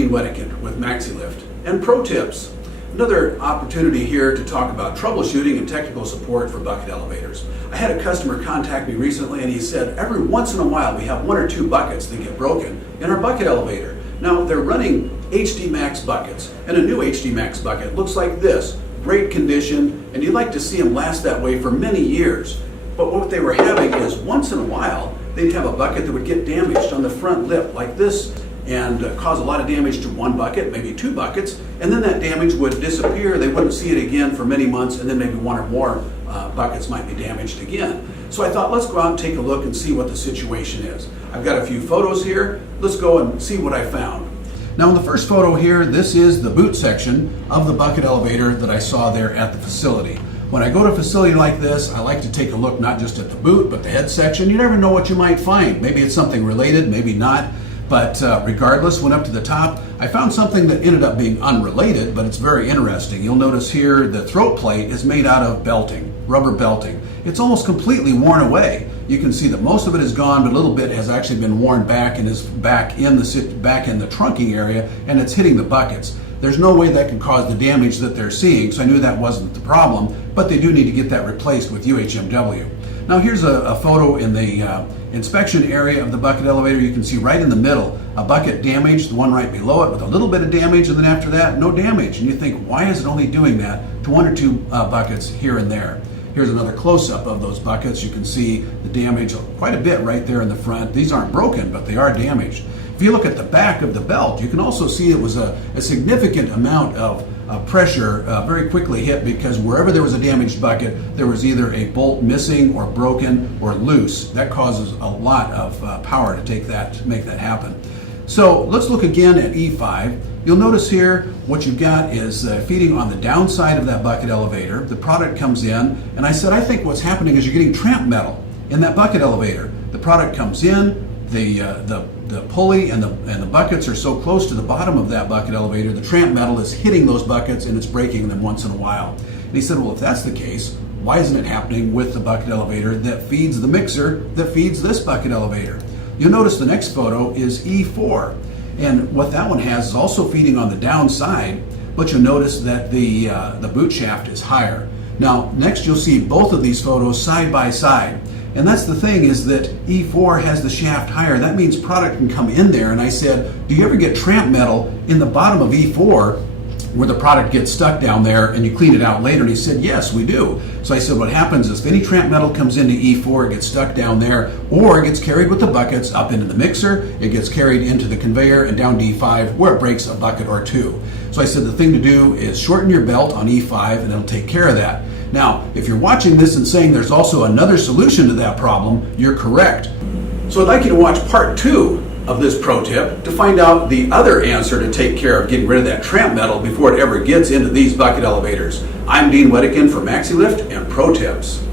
Dean Wedekind with Maxi Lift and Pro Tips. Another opportunity here to talk about troubleshooting and technical support for bucket elevators. I had a customer contact me recently and he said every once in a while we have one or two buckets that get broken in our bucket elevator. Now they're running HD Max buckets, and a new HD Max bucket looks like this, great condition, and you'd like to see them last that way for many years. But what they were having is once in a while they'd have a bucket that would get damaged on the front lip like this and cause a lot of damage to one bucket, maybe two buckets, and then that damage would disappear. They wouldn't see it again for many months, and then maybe one or more buckets might be damaged again. So I thought, let's go out and take a look and see what the situation is. I've got a few photos here. Let's go and see what I found. Now in the first photo here, this is the boot section of the bucket elevator that I saw there at the facility. When I go to a facility like this, I like to take a look not just at the boot, but the head section. You never know what you might find. Maybe it's something related, maybe not. But regardless, went up to the top. I found something that ended up being unrelated, but it's very interesting. You'll notice here the throat plate is made out of belting, rubber belting. It's almost completely worn away. You can see that most of it is gone, but a little bit has actually been worn back and is back in the trunking area, and it's hitting the buckets. There's no way that can cause the damage that they're seeing, so I knew that wasn't the problem, but they do need to get that replaced with UHMW. Now here's a photo in the inspection area of the bucket elevator. You can see right in the middle, a bucket damaged, the one right below it with a little bit of damage, and then after that, no damage. And you think, why is it only doing that to one or two buckets here and there? Here's another close-up of those buckets. You can see the damage quite a bit right there in the front. These aren't broken, but they are damaged. If you look at the back of the belt, you can also see it was a significant amount of pressure very quickly hit, because wherever there was a damaged bucket, there was either a bolt missing or broken or loose. That causes a lot of power to make that happen. So let's look again at E5. You'll notice here what you've got is feeding on the downside of that bucket elevator. The product comes in, and I said I think what's happening is you're getting tramp metal in that bucket elevator. The product comes in, the pulley and the buckets are so close to the bottom of that bucket elevator, the tramp metal is hitting those buckets and it's breaking them once in a while. And he said, well, if that's the case, why isn't it happening with the bucket elevator that feeds the mixer that feeds this bucket elevator? You'll notice the next photo is E4. And what that one has is also feeding on the downside, but you'll notice that the boot shaft is higher. Now, next you'll see both of these photos side by side. And that's the thing, is that E4 has the shaft higher. That means product can come in there. And I said, do you ever get tramp metal in the bottom of E4 where the product gets stuck down there and you clean it out later? And he said, yes, we do. So I said, what happens is if any tramp metal comes into E4, it gets stuck down there, or it gets carried with the buckets up into the mixer, it gets carried into the conveyor and down D5 where it breaks a bucket or two. So I said the thing to do is shorten your belt on E5 and it'll take care of that. Now, if you're watching this and saying there's also another solution to that problem, you're correct. So I'd like you to watch part 2 of this pro tip to find out the other answer to take care of getting rid of that tramp metal before it ever gets into these bucket elevators. I'm Dean Wedekind for Maxi Lift and Pro Tips.